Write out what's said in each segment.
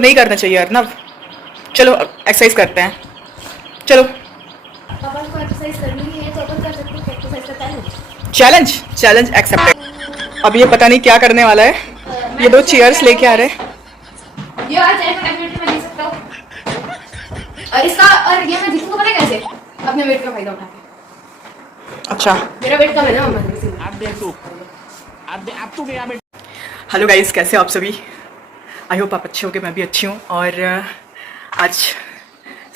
नहीं करना चाहिए अर्नव। चलो एक्सरसाइज करते हैं। चलो अपन को एक्सरसाइज करनी है तो अपन कर सकते हैं एक्सरसाइज का चैलेंज। Challenge accepted. अब ये पता नहीं क्या करने वाला है। ये दो चेयर्स लेके आ रहे हैं। ये आज एक एक्टिविटी में ले सकता हूँ और इसका और ये मैं जीतूंगा पता है कैसे? अपने वेट का फायदा उठा के। अच्छा मेरा वेट कम है ना आप देख तू अब तू गया बेटा। हेलो गाइस, कैसे हो आप सभी? आई होप आप अच्छे हो, कि मैं भी अच्छी हूँ। और आज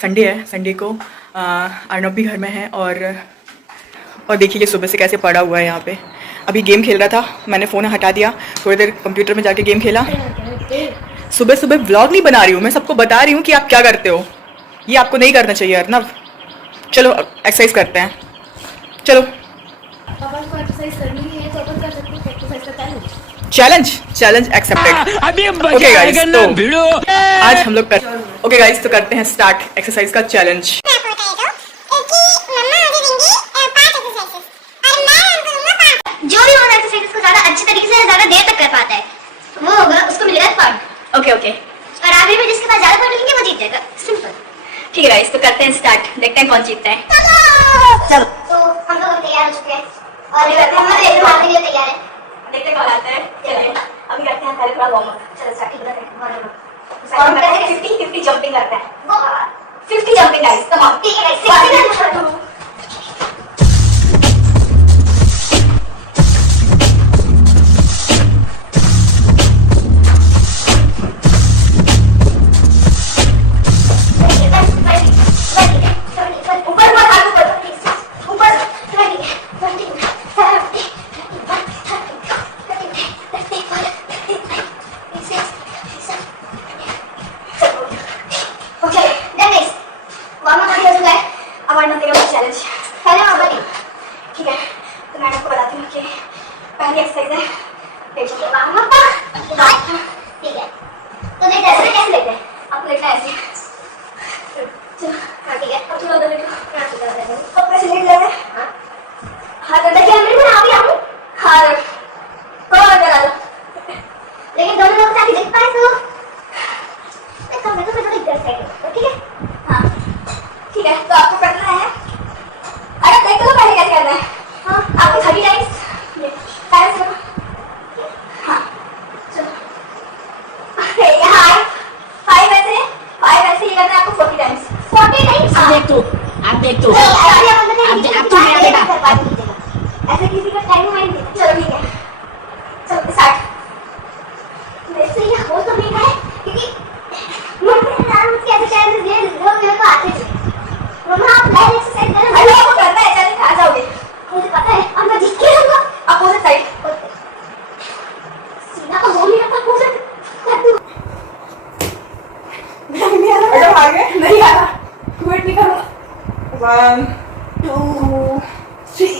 संडे है। संडे को अर्नव भी घर में है और देखिए सुबह से कैसे पड़ा हुआ है यहाँ पे। अभी गेम खेल रहा था, मैंने फ़ोन हटा दिया, थोड़ी देर कंप्यूटर में जाके गेम खेला। सुबह सुबह व्लॉग नहीं बना रही हूँ, मैं सबको बता रही हूँ कि आप क्या करते हो। ये आपको नहीं करना चाहिए अर्नव। चलो एक्सरसाइज करते हैं। चलो अपन को एक्सरसाइज करनी है तो अपन कर सकते हैं एक्सरसाइज का चैलेंज एक्सेप्टेड। अभी ओके गाइस, तो भिड़ो आज हम लोग ओके गाइस, तो करते हैं स्टार्ट एक्सरसाइज का चैलेंज। जो भी वो एक्सरसाइज को ज्यादा अच्छी तरीके से ज्यादा देर तक कर पाता है वो होगा, उसको मिलेगा पॉइंट। ओके और आखिर में जिसके पास ज्यादा पॉइंट लिखेंगे वो जीत जाएगा। सिंपल। ठीक है गाइस, तो करते हैं स्टार्ट, देखते हैं कौन जीतता है। चलो तो हम लोग तैयार हो चुके हैं और हम लोग एग्जाम के लिए तैयार है। देखते हैं कौन आता है। चलिए अभी करते हैं पहले थोड़ा वार्म अप। चलो स्टार्ट करते हैं। और करते हैं 50 जंपिंग करते हैं। 50 जंपिंग गाइस, कम ऑन। ठीक है गाइस, ठीक है, तो मैं आपको बताती हूँ कि पहली एक्सरसाइज है पेट की। ठीक है, तो देख ऐसे कैसे लेते हैं? आपको देखना है ऐसे। चलो हाँ ठीक है, अब थोड़ा उधर देखो। हाँ ठीक है। अब पैसे लेट लेते हैं। हाँ हाथ अंदर देखिए हमने भी आ गया हूँ, हाथ रख, थोड़ा अंदर आ लो। लेकिन दोनों लोग ताकि देख पाए तो कम से कम थोड़ी देर से। ठीक है हाँ ठीक है, तो आपको करना है, अरे देख लो पहले कैसे करना है। हाँ आपको 30 टाइम्स पैर से रखो। हाँ चलो यहाँ 5 ऐसे ये करना है आपको 40 टाइम्स। 40 टाइम्स। अब देख तू अब तू मेरा बेटा। ऐसे किसी का टाइम माइंड नहीं। चलो ठीक है, चलो स्टार्ट। वैसे ये हो तो नहीं है क्योंकि मुझे नाम उसके ऐसे चैलेंज दिए लोग मेरे को आते हैं। मम्मा आप लाइव एक्सरसाइज करें। अरे आपको करना है, चैलेंज आ जाओगे। मुझे पता है अब मैं जीत के रहूंगा। अपोजिट साइड सीधा तो हो नहीं रहा था मुझे कर दूं। नहीं आ रहा, आगे नहीं आ रहा, वेट नहीं करूंगा। 1 2 3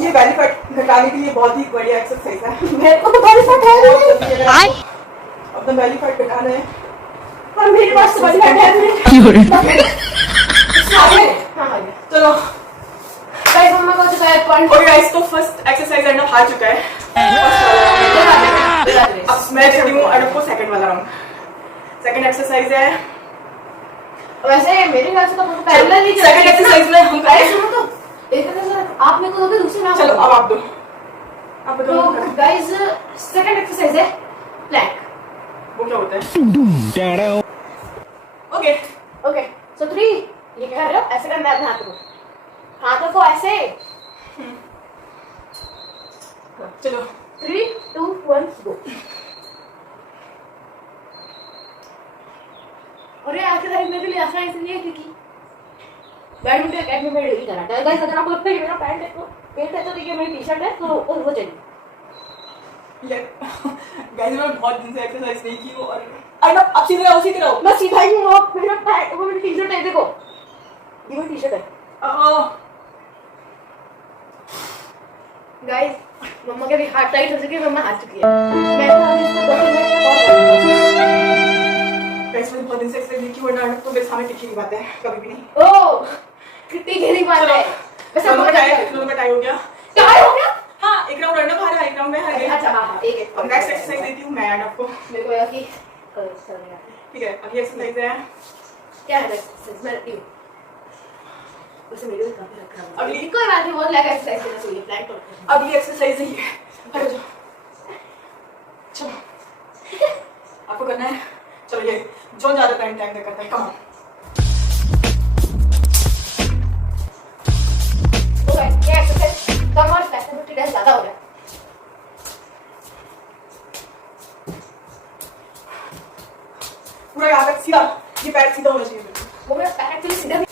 ये बेली फैट घटाने के लिए बहुत ही बढ़िया एक्सरसाइज है। मेरे को तो बेली फैट है, अपना बेली फैट घटाना है। और मेरे पास तो बेली फैट है। चलो गाइस मम्मा को चुका है पॉइंट। ओके गाइस, तो फर्स्ट एक्सरसाइज अर्नव हार चुका है। अब मैं देती हूँ अर्नव को सेकंड वाला राउंड। सेकंड एक्सरसाइज है, वैसे मेरे ख्याल से तो पहले नहीं सेकंड एक्सरसाइज में हम अरे सुनो तो एक आप मेरे को दोगे दूसरे नाम। चलो अब आप दो, आप तो बताओ गाइस सेकंड एक्सरसाइज है प्लैंक। वो क्या होता है। ओके ओके सो 3 ये क्या कर रहे हो? ऐसे करना है अपने हाथों को, हाथों को ऐसे। चलो 3 2 1 गो। और ये आखिर तारीख मेरे लिए आसान इसलिए क्योंकि बैडमिंटन अकेडमी में डेली कराता है। गाइस अगर आपको लगता है मेरा पैंट है तो पेट है तो देखिए मेरी टी शर्ट है तो वो चाहिए। गाइस मैं बहुत दिन से एक्सरसाइज नहीं की और अर्नव अब सीधे रहो। मैं सीधा ही हूँ। मेरा पैंट वो मेरी टी शर्ट है, देखो ये मेरी टी शर्ट है। गाइस मम्मा के भी हाथ टाइट हो चुकी है, मम्मा हाथ चुकी है। मैं तो अभी इसको 2 मिनट तक और करूंगा। गाइस मैं बहुत दिन से एक्सरसाइज नहीं की, वरना अर्नव तो मेरे सामने टिकी की बात है कभी भी नहीं। ओ कितनी गहरी बात है। वैसे दोनों का बहुत टाई अच्छा है। दोनों का टाई हो गया। क्या हो गया? हाँ, एक राउंड अर्नब हारा, एक राउंड मैं हार गई। अच्छा हाँ एक अब नेक्स्ट एक्सरसाइज देती हूँ मैं आपको। मेरे को लगा कि चलेगा। ठीक है, अगली एक्सरसाइज है क्या है एक्सरसाइज? मैं रखती हूँ उसे मेरे को काफी लग रहा है। अगली कोई बात नहीं, बहुत लगा एक्सरसाइज करना चाहिए, प्लान करो। अगली एक्सरसाइज है ये। हटो जाओ, चलो आपको करना है। चलो ये जो ज्यादा टाइम करता है, कम ऑन। ओके, ये एक्सरसाइज कम और फ्लेक्सिबिलिटी टेस्ट ज्यादा हो रहा है। पूरा यहाँ तक सीधा, ये पैर सीधा होना चाहिए बिल्कुल। वो मेरा पैर एक्चुअली सीधा नहीं।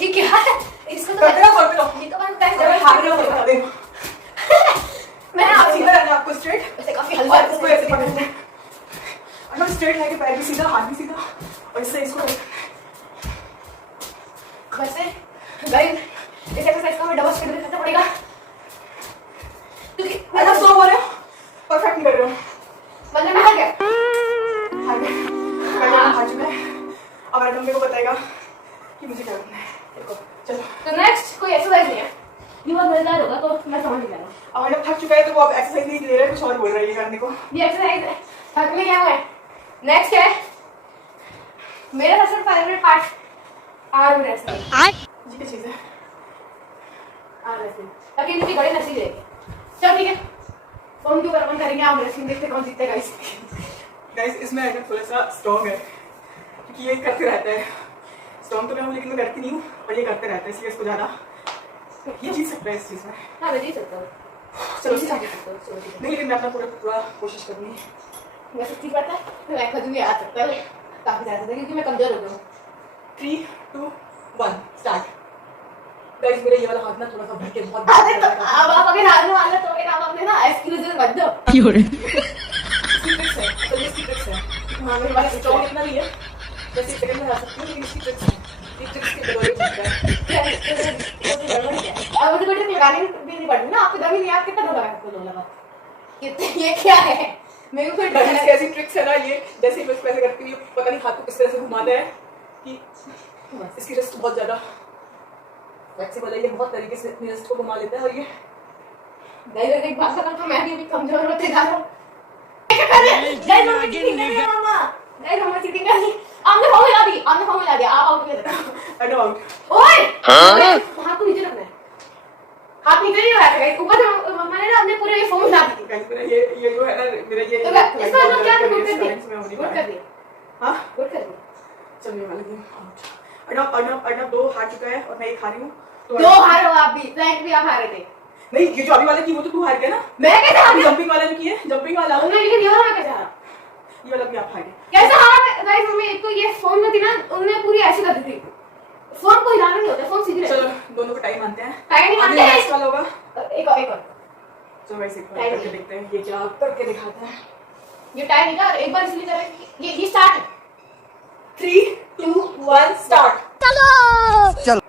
ये क्या है? इसको तो करते रहो। ये तो मैं पैर अगर जब हाथ में बता दे, मैं आप सीधा रहना है आपको, स्ट्रेट। वैसे काफी और हल्का इसको ऐसे पकड़ना है, और स्ट्रेट है कि पैर भी सीधा, हाथ भी सीधा, और इससे इसको वैसे गाइस इस एक्सरसाइज को हमें डबल स्पीड में करना पड़ेगा क्योंकि ऐसा स्लो हो रहे हो, परफेक्ट नहीं कर रहे हो। मतलब मैं हार गया। हार गए, हार चुका है। अब अर्नब मेरे को बताएगा कि मुझे क्या करना है। देखो चलो, तो नेक्स्ट कोई एक्सरसाइज नहीं है, ये बहुत मजेदार होगा तो मैं समझ नहीं रहा। अब अर्नब थक चुका है तो वो अब एक्सरसाइज नहीं ले रहा है, कुछ और बोल रहा है ये करने को। ये एक्सरसाइज है, थक में क्या हुआ है। नेक्स्ट है मेरा सबसे फेवरेट पार्ट, आर्म रेसलिंग। जी क्या चीज़ है? आर्म रेसलिंग ताकि इनकी बड़ी नसीब रहेगी। चल ठीक है, फोन के ऊपर अपन करेंगे आर्म रेसलिंग, देखते कौन जीतेगा। इस गाइस इसमें अर्नब थोड़ा सा स्ट्रॉन्ग है क्योंकि ये करते रहता है। स्ट्रॉन्ग तो मैं हूँ लेकिन मैं करती नहीं हूँ, और ये करते रहता है, इसलिए इसको ज़्यादा ये जीत सकता है इस चीज़ में। हाँ मैं जीत सकता हूँ। चलो जीत ठीक है। सकता हूँ, चलो ठीक है। नहीं लेकिन मैं अपना पूरा कोशिश करूँगी। मैं सच्ची बात है, मैं खुद भी आ सकता है काफी ज्यादा क्योंकि मैं कमजोर हो गया हूँ। 3, 2, 1 स्टार्ट। गाइस मेरा ये वाला हाथ ना थोड़ा सा भटके, बहुत अरे तो अब आप अगर हारने वाले तो फिर आप अपने ना एक्सक्यूजेस मत दो। ट्रिक्स है, तो ये ट्रिक्स है। हाँ मेरे हमारा पास स्ट्रॉन्ग इतना नहीं है, जैसे सेकंड में आ सकती हूँ, लेकिन इसकी ट्रिक्स है। ये ट्रिक्स के बदौलत जीतता है। अब मुझे कोई ट्रिक लगानी भी नहीं पड़ती ना, आपको दम ही नहीं, आप कितना दम लगा सकते हो दो लगा। ये क्या है? मेरे को कोई गाइस ट्रिक इसकी ऐसी ट्रिक्स है ना, ये जैसे ही मैं इसको ऐसे करती हूँ, पता नहीं हाथ को किस तरह से घुमाता है कि इसकी रिस्ट बहुत ज्यादा फ्लेक्सिबल है। ये बहुत तरीके से अपनी रिस्ट को घुमा लेता है, और ये गाइस एक बात बताऊं तो मैं भी कमजोर होते जा रहा हूँ। क्या कर रहे हैं? गाइस हम चीटिंग कर रहे हैं मामा। गाइस हम चीटिंग कर रहे हैं। आपने फॉर्म मिला दी, आपने फॉर्म मिला दिया, आप आउट कर देना। अडो आउट। ओए हाथ को नीचे रखना है, हाथ नीचे नहीं रखना है, ऊपर मैंने ना अपने पूरे फॉर्म मिला दी। गाइस मेरा ये जो है ना, मेरा ये तो इसका मतलब क्या है? गुड कर दिया, गुड कर दिया, हाँ गुड कर दिया। चलिए वाले दिन अर्नब 2 हार चुका है और मैं 1 हारी हूँ। तो दो हार हो आप भी, फ्लैंक भी आप हारे थे। नहीं, ये जो अभी वाले की वो तो तू हार गया ना। मैं कैसे हार गया? जंपिंग वाला जो किए, जंपिंग वाला उन्होंने लेकिन ये वाला कैसे हारा? ये वाला भी आप हार गए। कैसे हारा? गाइस मम्मी एक तो ये फोन में थी ना, उन्होंने पूरी ऐसी कर दी थी। फोन को हिलाना नहीं होता, फोन सीधी रहती चलो दोनों को टाइम मानते हैं। टाइम नहीं मानते नेक्स्ट वाला होगा। है। एक और चलो वैसे एक बार करके देखते हैं ये क्या करके दिखाता है। ये टाइम नहीं था, एक बार इसलिए कर रहे हैं कि ये स्टार्ट 3, 2, 1 स्टार्ट। चलो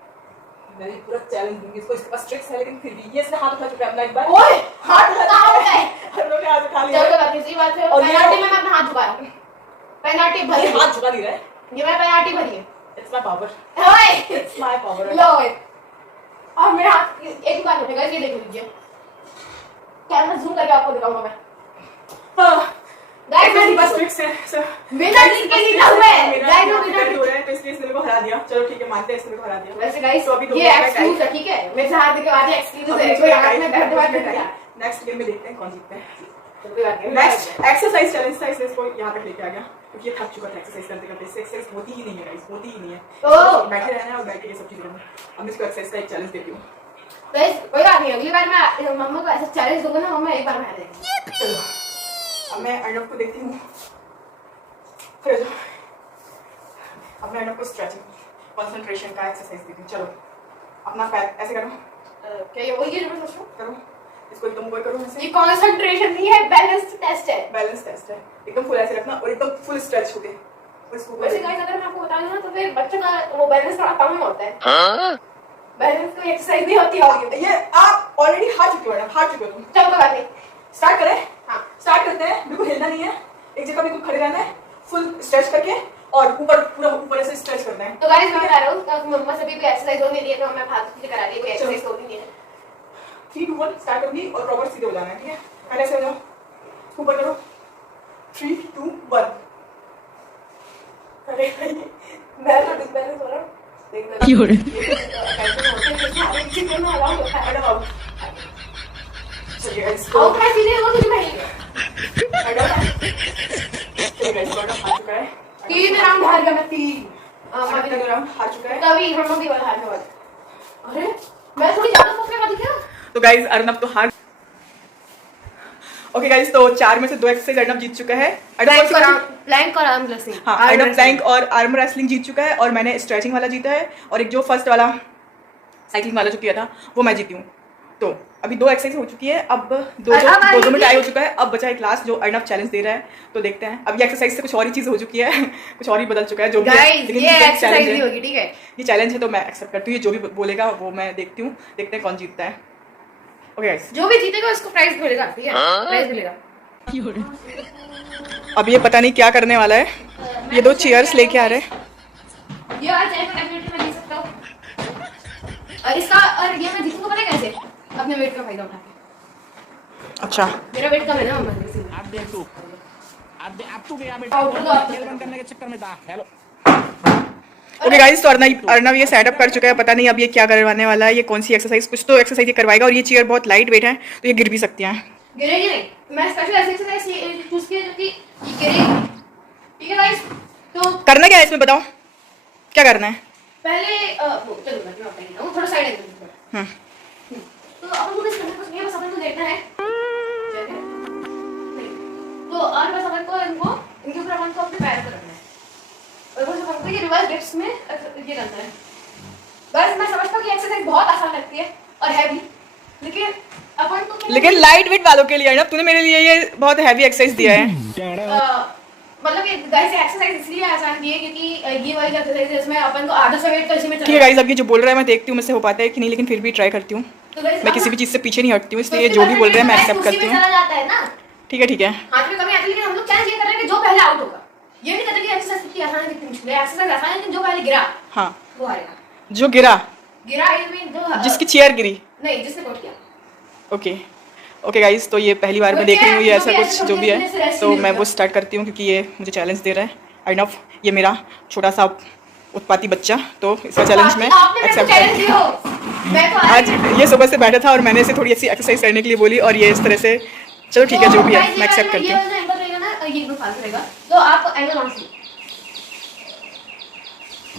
मैं पूरा चैलेंज दूंगी इसको, इसके पास ट्रिक्स है लेकिन फिर भी ये इसने हाथ उठा चुका है अपना एक बार। ओए हाथ उठा है। हर लोग ने हाथ उठा लिया। चलो बात इसी बात है, और ये पेनल्टी में मैं अपना हाथ झुका रहा हूं। पेनल्टी ये भरी हाथ झुका नहीं रहा है। ये मैं पेनल्टी भरी है। इट्स माय पावर, ओए इट्स माय पावर। लो और मेरा हाथ एक बार उठेगा, ये देख लीजिए। कैमरा जूम करके आपको दिखाऊंगा मैं। गाइस मेरे पास ट्रिक्स है सर। मेरा जीत के जीता हुआ है। गाइस वो मेरा हो रहा है तो इसलिए इसने मेरे को हरा दिया। चलो ठीक है, मानते हैं इसने मेरे को हरा दिया। वैसे गाइस तो अभी ये एक्सक्यूज है, ठीक है? मेरे से हाथ के बाद ये एक्सक्यूज है, कोई हाथ में दर्द वाद नहीं करा। नेक्स्ट गेम में देखते हैं कौन जीतता है। कोई बात नहीं। नेक्स्ट एक्सरसाइज चैलेंज था, इसलिए इसको यहाँ तक लेके आ गया क्योंकि ये थक चुका था एक्सरसाइज करते करते। इससे एक्सरसाइज होती ही नहीं है गाइस, होती ही नहीं है। तो बैठे रहना है और बैठ के ये सब चीजें करना। अब इसको एक्सरसाइज का एक चैलेंज देती हूँ। गाइस कोई बात नहीं, अगली बार मैं मम्मा को ऐसा चैलेंज दूंगा ना, मम्मा एक बार में हार जाएगी। चलो अब मैं अर्नब को देखती हूँ। फिर अब मैं अर्नब को स्ट्रेचिंग कंसंट्रेशन का एक्सरसाइज देती हूँ। चलो अपना पैर ऐसे करो, क्या ये वही है जो मैं सोच रहा हूं? करो इसको एकदम ऊपर करो ऐसे। ये कंसंट्रेशन नहीं है, बैलेंस टेस्ट है। बैलेंस टेस्ट है, एकदम फुल ऐसे रखना और एकदम फुल स्ट्रेच होके और इसको वैसे गाइस अगर मैं आपको बता दूं ना तो फिर बच्चों का वो बैलेंस थोड़ा कम होता है। बैलेंस कोई एक्सरसाइज नहीं होती होगी। ये आप ऑलरेडी हार चुके हो, हार चुके हो तुम। चल कोई बात नहीं, स्टार्ट करें। हाँ स्टार्ट करते हैं। बिल्कुल हिलना नहीं है, एक जगह बिल्कुल खड़े रहना है, फुल स्ट्रेच करके और ऊपर पूरा ऊपर से स्ट्रेच करना है। तो गाइस मैं बता रहा हूँ मम्मा से भी एक्सरसाइज होने दी है तो मैं फालतू से करा रही कोई एक्सरसाइज होती नहीं है। 3 2 1 स्टार्ट करूंगी और प्रॉपर सीधे हो जाना है, ठीक है? पहले ऐसे हो जाओ, ऊपर करो, 3 2 1। अरे मैं तो डिस्बैलेंस हो रहा हूँ। क्यों रे? आउट है सीधे वो तुझे भाई। तीन राउंड हार गया मैं, 3 राउंड हार चुका है। तभी हम लोग भी वाला हार गए। अरे मैं थोड़ी ज्यादा सोच रही थी क्या? तो गाइस अर्नब तो हार। ओके गाइस, तो 4 में से 2 एक्सरसाइज अर्नब जीत चुका है। प्लैंक और आर्म रेसलिंग। हाँ, अर्नब प्लैंक और आर्म रेसलिंग जीत चुका है और मैंने स्ट्रेचिंग वाला जीता है और एक जो फर्स्ट वाला साइकिलिंग वाला जो किया था वो मैं जीती हूँ। तो अभी 2 एक्सरसाइज हो चुकी है, अब दो में टाई हो चुका है। अब बचा एक क्लास जो अर्नब चैलेंज दे रहा है, तो देखते हैं। अब ये एक्सरसाइज से कुछ और ही चीज हो चुकी है, कुछ और ही बदल चुका है जो भी है, लेकिन ये एक्सरसाइज ही होगी, ठीक है? ये चैलेंज है तो मैं एक्सेप्ट करती हूँ। ये जो भी बोलेगा वो मैं देखती हूँ, देखते हैं कौन जीतता है। ओके गाइस, जो भी जीतेगा उसको प्राइज मिलेगा, ठीक है? प्राइज मिलेगा। अब ये पता नहीं क्या करने वाला है। ये 2 चेयर्स लेके आ रहे हैं। ये वाला चेयर को डेफिनेटली मैं जीत सकता हूँ। और इसका और ये मैं जीतूंगा पता है कैसे? अपने वेट का फायदा उठा के। अच्छा, मेरा वेट कम है ना मम्मा से। अब देख तू, अब तू गया बेटा खेल बंद करने के चक्कर में था। हेलो ओके गाइस, तो अर्नब ये सेटअप कर चुका है। पता नहीं अब ये क्या करवाने वाला है, ये कौन सी एक्सरसाइज, कुछ तो एक्सरसाइज ये करवाएगा। और ये चेयर बहुत लाइट वेट है तो ये गिर भी सकती हैं। गिरेगी नहीं, मैं स्पेशल एक्सरसाइज चूज की है जो कि ये गिरेगी, ठीक है गाइस? तो करना क्या है इसमें, बताओ क्या करना है? पहले वो चलो मैं बताऊंगा, वो थोड़ा साइड एंगल। तो अपन को कुछ करना कुछ नहीं है, बस अपन को देखना है। नहीं तो और बस अपन को इनके ऊपर अपन को अपने पैर पर रखना है और बस अपन को ये रिवर्स डिप्स में ये करना है। बस मैं समझता हूँ कि एक्सरसाइज बहुत आसान लगती है और है भी, लेकिन अपन को लेकिन लाइट वेट वालों के लिए अर्नब, तूने मेरे लिए ये बहुत हैवी एक्सरसाइज दिया है। मतलब ये गाइस एक्सरसाइज इसलिए आसान की है क्योंकि ये वाली एक्सरसाइज है इसमें अपन को आधा सा वेट तो इसी में ठीक है गाइस, अब ये जो बोल रहा है मैं देखती हूँ मुझसे हो पाता है कि नहीं, लेकिन फिर भी ट्राई करती हूँ। तो गाइस मैं किसी भी चीज़ से पीछे नहीं हटती हूँ, इसलिए जो भी बोल रहे हैं मैं एक्सेप्ट करती हूँ। चला जाता है ना, ठीक है ठीक है। हाथ में कमी आती है, लेकिन हम लोग चैलेंज ये कर रहे हैं कि जो पहले आउट होगा। ये नहीं कहते कि एक्सरसाइज कितनी आसान है कितनी मुश्किल है, एक्सरसाइज आसान है लेकिन जो पहले गिरा हाँ, वो हारेगा। जो गिरा आई मीन जो जिसकी चेयर गिरी, नहीं जिसने कोट किया। ओके ओके गाइस, तो ये पहली बार मैं देख रही हूँ ये ऐसा कुछ जो भी है, तो मैं वो स्टार्ट करती हूँ क्योंकि ये मुझे चैलेंज दे रहा है। अर्नब ये मेरा छोटा सा उत्पाती बच्चा, तो इसका चैलेंज मैं एक्सेप्ट करती हूँ। आज ये सुबह से बैठा था और मैंने इसे थोड़ी अच्छी एक्सरसाइज करने के लिए बोली और ये इस तरह से, चलो ठीक है जो भी है मैं एक्सेप्ट करती हूँ। तो आप एंगल ऑन सी,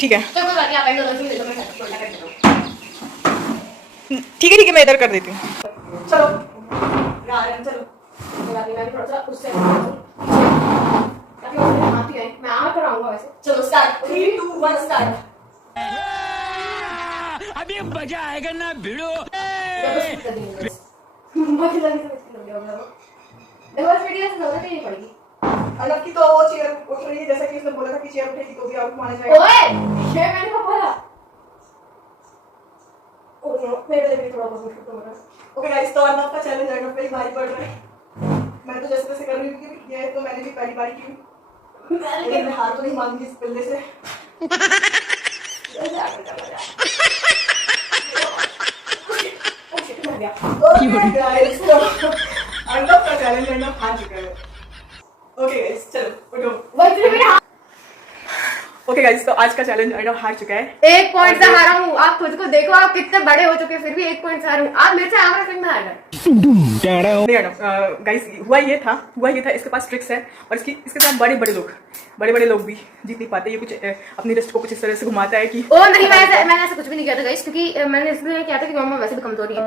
ठीक है तो कोई बात नहीं, आप एंगल ऑन सी ले लो, मैं उल्टा कर देता हूं। ठीक है मैं इधर कर देती हूँ। चलो चलो, कोई बात नहीं, मैं भी थोड़ा सा उससे ताकि वो मेरे हाथ ही आए। मैं आगे कराऊंगा वैसे। चलो स्टार्ट, 3 2 1 स्टार्ट। अभी मजा आएगा ना भिड़ो। मजा लगी तो मुश्किल हो गया होगा। देखो इस वीडियो से ज़्यादा नहीं पड़ेगी। अर्नब की तो वो चेयर उठ रही है, जैसा कि उसने बोला था कि चेयर उठेगी तो भी आउट माना जाएगा। ओए ये मैंने कब बोला? ओए मेरे लिए भी थोड़ा बहुत मुश्किल हो रहा है। ओके गाइस, तो अर्नब का चैलेंज अर्नब पे ही भारी पड़ रहा है। मैं तो जैसे तैसे कर रही हूँ क्योंकि ये तो मैंने भी पहली बार की हूँ, लेकिन मैं हार तो नहीं मानूंगी इस पिल्ले से। अर्नब का चैलेंज अर्नब हार चुका है। ओके गाइस चलो उठो। ओके गाइस, तो आज का चैलेंज अर्नब हार चुका है। 1 पॉइंट से हारा हूँ। आप खुद को देखो, आप कितने बड़े हो चुके हैं फिर भी 1 पॉइंट से हारा हूँ। आप मेरे से आमरा सिंह में हार गए। नहीं अर्नब, गाइस हुआ ये था इसके पास ट्रिक्स है और इसके साथ बड़े बड़े लोग भी जीत नहीं पाते। ये कुछ अपनी रिस्ट को कुछ इस तरह से घुमाता है कि ओ नहीं, मैंने ऐसा कुछ भी नहीं किया था गाइस, क्योंकि मैंने इसलिए किया था कि मम्मा वैसे भी कमजोर है।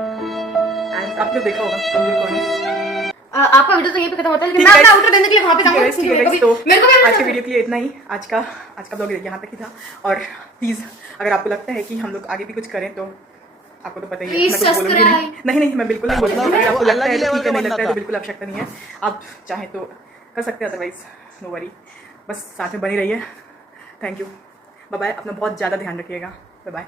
आपने देखा होगा कमजोर कौन है। आपका वीडियो तो यहीं पे खत्म होता है, लेकिन मैं अपना आउटर देने के लिए वहां पे जाऊंगा। मेरे को भी आज के वीडियो के लिए इतना ही। आज का ब्लॉग यहाँ तक ही था। और प्लीज अगर आपको लगता है कि हम लोग आगे भी कुछ करें तो आपको तो पता ही है, मैं कुछ बोलूंगी नहीं, मैं बिल्कुल नहीं बोलूंगी। अगर आपको लगता है तो ठीक है, नहीं लगता है तो बिल्कुल आवश्यकता नहीं है। आप चाहें तो कर सकते हैं, अदरवाइज नो वरी। बस साथ में बनी रहिए। Thank you, bye bye. अपना बहुत ज़्यादा ध्यान रखिएगा। Bye bye.